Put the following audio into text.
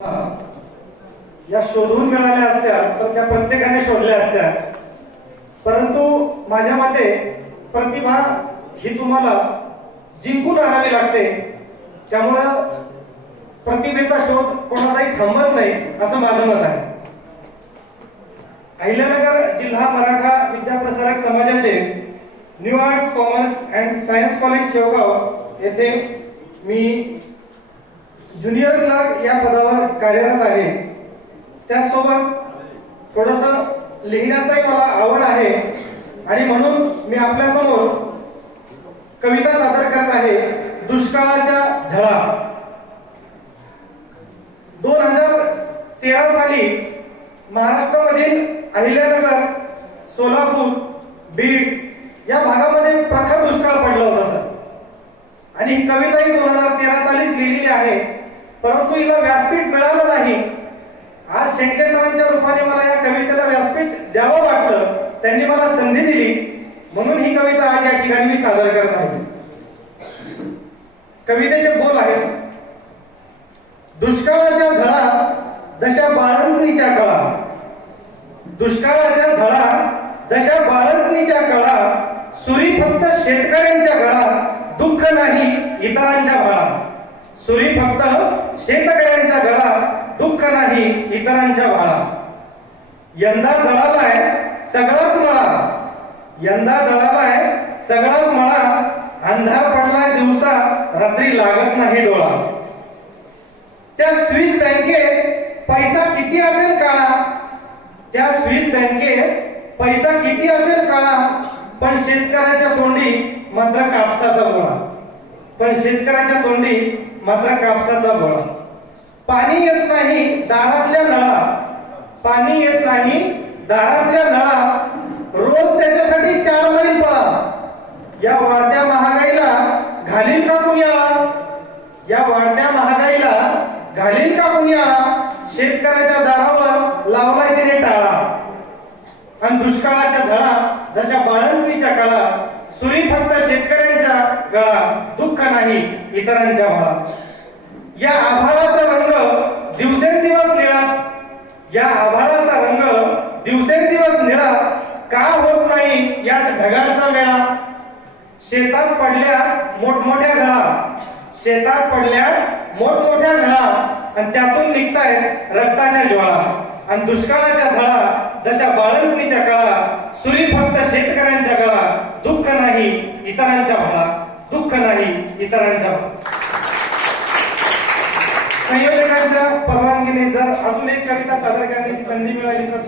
या शोधून मिळाल्या असत्या तर त्या प्रत्येकाने शोधल्या असत्या, परंतु माझ्या मते प्रतिभा ही तुम्हाला जिंकून आणावी लागते. त्यामुळं प्रतिभेचा शोध कोणाचाही थांबत नाही असं माझं मत आहे. अहिल्यानगर जिल्हा मराठा विद्याप्रसारक समाजाचे new arts commerce and science college Shevgaon येथे मी ज्युनियर क्लर्क या पदावर कार्यरत आहे. त्यासोबत थोडंसं लिहिण्याचाही मला आवड आहे आणि म्हणून मी आपल्या समोर कविता सादर करत आहे. दुष्काळाच्या झळा. 2013 साली महाराष्ट्रामधील अहिल्यानगर, सोलापूर, बीड या भागामध्ये प्रखर दुष्काळ पडला होता सर. आणि ही कविताही 2013 सालीच लिहिलेली आहे, परंतु हिला व्यासपीठ मिळालं नाही. आज शेंडे सरांच्या रूपाने मला या कवितेला व्यासपीठ द्यावं वाटलं. त्यांनी मला संधी दिली, म्हणून ही कविता आज या ठिकाणी मी सादर करत आहे. कवितेचे बोल आहेत. दुष्काळाच्या झळा जशा बाळंतणीच्या कळा. दुष्काळाच्या झळा जशा बाळंतणीच्या कळा. सुरी फक्त शेतकऱ्यांच्या गळा, दुःख नाही इतरांच्या भाळा. सुरी फक्त शेतकऱ्यांच्या गळा, दुःख नाही इतरांच्या भाळा. यंदा जळालाय सगळाच मळा. यंदा जळालाय सगळाच मळा. अंधार पडलाय दिवसा, रात्री लागत नाही डोळा. त्या स्विस बँकेत पैसा किती असेल काळा. त्या स्विस बँकेत पैसा किती असेल काळा. पण शेतकऱ्याच्या तोंडी मात्र कापसाचा गोळा. पण शेतकऱ्याच्या तोंडी मात्र कापसाचा गोळा. पाणी येत नाही दारातल्या नळा. पाणी येत नाही दारातल्या नळा. रोज त्याच्यासाठी 4 मैल पळा. या वाढत्या महागाईला घालील का कुणी आळा. या वाढत्या महागाईला घालील का कुणी आळा. शेतकऱ्याच्या दारावर लावलाय तिने टाळा. आणि दुष्काळाच्या झळा जशा बाळंतणीच्या कळा. सुरी फक्त शेतकऱ्यांच्या गळा, दुःख नाही इतरांच्या भाळा. या आभाळाचा रंग दिवसेंदिवस निळा. या आभाळाचा रंग दिवसेंदिवस निळा. का होत नाही यात ढगांचा मेळा. शेतात पडल्या मोठमोठ्या घळा. शेतात पडल्या मोठमोठ्या घळा. आणि त्यातून निघतायत रक्ताच्या ज्वाळा. आणि दुष्काळाच्या झळा जशा बाळंतणीच्या कळा. सुरी फक्त शेतकऱ्यांच्या गळा, दुःख नाही इतरांच्या भाळा. दुःख नाही इतरांच्या भाळा. संयोजकांच्या परवानगीने जर अजून एक कविता सादर करण्याची संधी मिळाली तर